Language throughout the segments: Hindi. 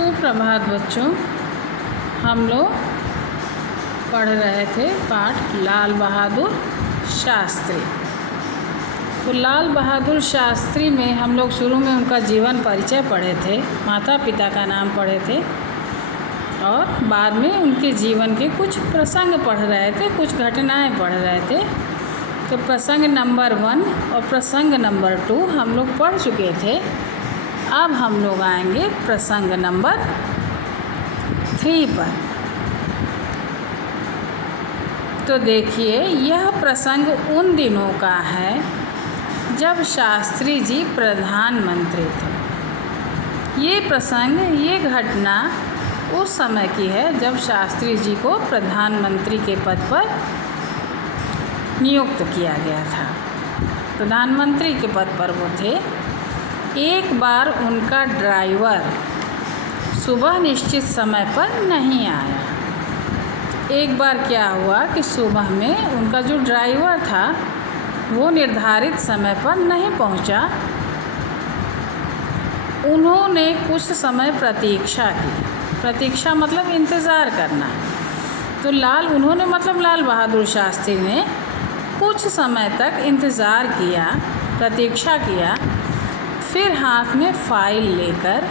सुप्रभात बच्चों। हम लोग पढ़ रहे थे पाठ लाल बहादुर शास्त्री। तो लाल बहादुर शास्त्री में हम लोग शुरू में उनका जीवन परिचय पढ़े थे, माता पिता का नाम पढ़े थे और बाद में उनके जीवन के कुछ प्रसंग पढ़ रहे थे, कुछ घटनाएं पढ़ रहे थे। तो प्रसंग नंबर 1 और प्रसंग नंबर 2 हम लोग पढ़ चुके थे। अब हम लोग आएंगे प्रसंग नंबर 3 पर। तो देखिए, यह प्रसंग उन दिनों का है जब शास्त्री जी प्रधानमंत्री थे। ये प्रसंग, ये घटना उस समय की है जब शास्त्री जी को प्रधानमंत्री के पद पर नियुक्त किया गया था। प्रधानमंत्री के पद पर वो थे। एक बार उनका ड्राइवर सुबह निश्चित समय पर नहीं आया। एक बार क्या हुआ कि सुबह में उनका जो ड्राइवर था वो निर्धारित समय पर नहीं पहुंचा। उन्होंने कुछ समय प्रतीक्षा की। प्रतीक्षा मतलब इंतज़ार करना। तो उन्होंने मतलब लाल बहादुर शास्त्री ने कुछ समय तक इंतज़ार किया, प्रतीक्षा किया। फिर हाथ में फाइल लेकर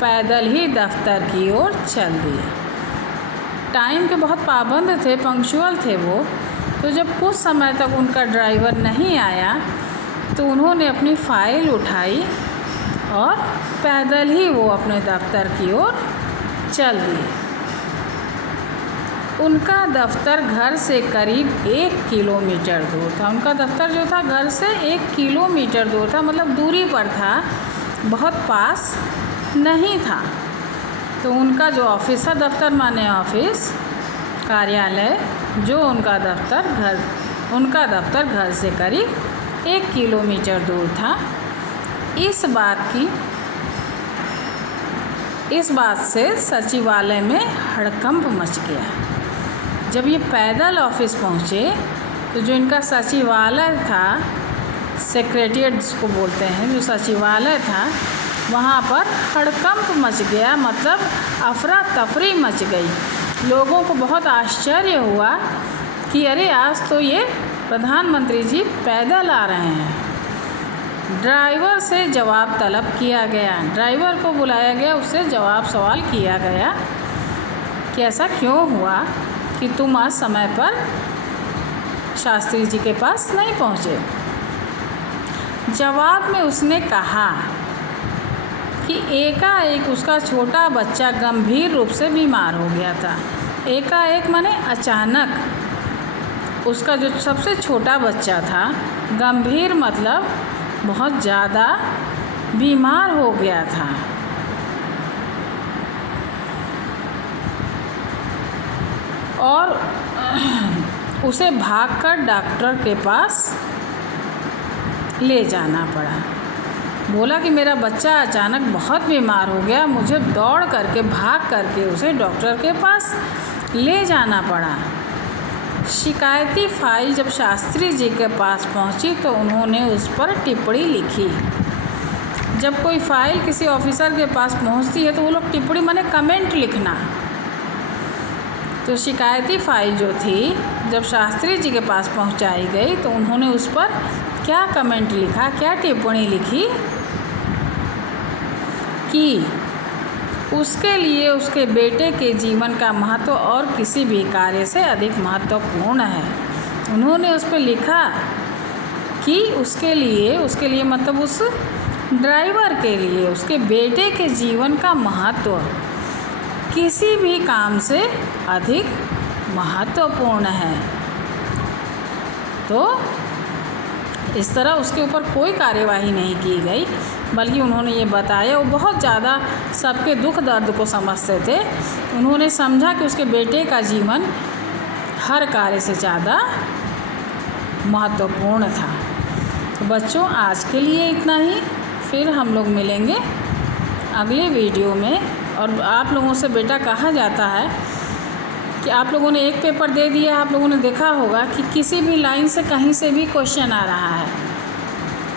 पैदल ही दफ्तर की ओर चल दिए। टाइम के बहुत पाबंद थे, पंक्चुअल थे वो। तो जब कुछ समय तक उनका ड्राइवर नहीं आया तो उन्होंने अपनी फ़ाइल उठाई और पैदल ही वो अपने दफ्तर की ओर चल दिए। उनका दफ्तर घर से करीब 1 किलोमीटर दूर था। उनका दफ्तर जो था घर से 1 किलोमीटर दूर था, मतलब दूरी पर था, बहुत पास नहीं था। तो उनका जो ऑफिस था, दफ्तर माने ऑफिस, कार्यालय, जो उनका दफ्तर घर से करीब 1 किलोमीटर दूर था। इस बात से सचिवालय में हड़कंप मच गया। जब ये पैदल ऑफिस पहुँचे तो जो इनका सचिवालय था, सेक्रेटेरिएट जिसको बोलते हैं, जो सचिवालय था, वहाँ पर हड़कंप मच गया, मतलब अफरा तफरी मच गई। लोगों को बहुत आश्चर्य हुआ कि अरे आज तो ये प्रधानमंत्री जी पैदल आ रहे हैं। ड्राइवर से जवाब तलब किया गया। ड्राइवर को बुलाया गया, उससे जवाब सवाल किया गया कि ऐसा क्यों हुआ कि तुम आज समय पर शास्त्री जी के पास नहीं पहुँचे। जवाब में उसने कहा कि एकाएक उसका छोटा बच्चा गंभीर रूप से बीमार हो गया था। एकाएक माने अचानक उसका जो सबसे छोटा बच्चा था, गंभीर मतलब बहुत ज़्यादा बीमार हो गया था। और उसे भागकर डॉक्टर के पास ले जाना पड़ा। बोला कि मेरा बच्चा अचानक बहुत बीमार हो गया, मुझे दौड़ करके भाग करके उसे डॉक्टर के पास ले जाना पड़ा। शिकायती फाइल जब शास्त्री जी के पास पहुंची तो उन्होंने उस पर टिप्पणी लिखी। जब कोई फाइल किसी ऑफिसर के पास पहुंचती है तो वो लोग टिप्पणी माने कमेंट लिखना। तो शिकायती फाइल जो थी जब शास्त्री जी के पास पहुंचाई गई तो उन्होंने उस पर क्या कमेंट लिखा, क्या टिप्पणी लिखी कि उसके लिए उसके बेटे के जीवन का महत्व और किसी भी कार्य से अधिक महत्वपूर्ण है। उन्होंने उस पर लिखा कि उसके लिए मतलब उस ड्राइवर के लिए उसके बेटे के जीवन का महत्व किसी भी काम से अधिक महत्वपूर्ण है। तो इस तरह उसके ऊपर कोई कार्यवाही नहीं की गई, बल्कि उन्होंने ये बताया, वो बहुत ज़्यादा सबके दुख दर्द को समझते थे। उन्होंने समझा कि उसके बेटे का जीवन हर कार्य से ज़्यादा महत्वपूर्ण था। तो बच्चों, आज के लिए इतना ही। फिर हम लोग मिलेंगे अगले वीडियो में। और आप लोगों से बेटा कहा जाता है कि आप लोगों ने एक पेपर दे दिया, आप लोगों ने देखा होगा कि किसी भी लाइन से कहीं से भी क्वेश्चन आ रहा है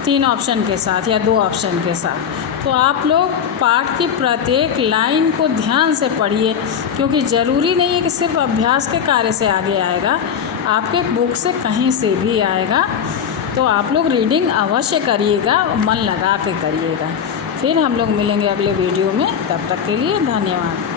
3 ऑप्शन के साथ या 2 ऑप्शन के साथ। तो आप लोग पाठ की प्रत्येक लाइन को ध्यान से पढ़िए, क्योंकि ज़रूरी नहीं है कि सिर्फ अभ्यास के कार्य से आगे आएगा, आपके बुक से कहीं से भी आएगा। तो आप लोग रीडिंग अवश्य करिएगा, मन लगा के करिएगा। फिर हम लोग मिलेंगे अगले वीडियो में, तब तक के लिए धन्यवाद।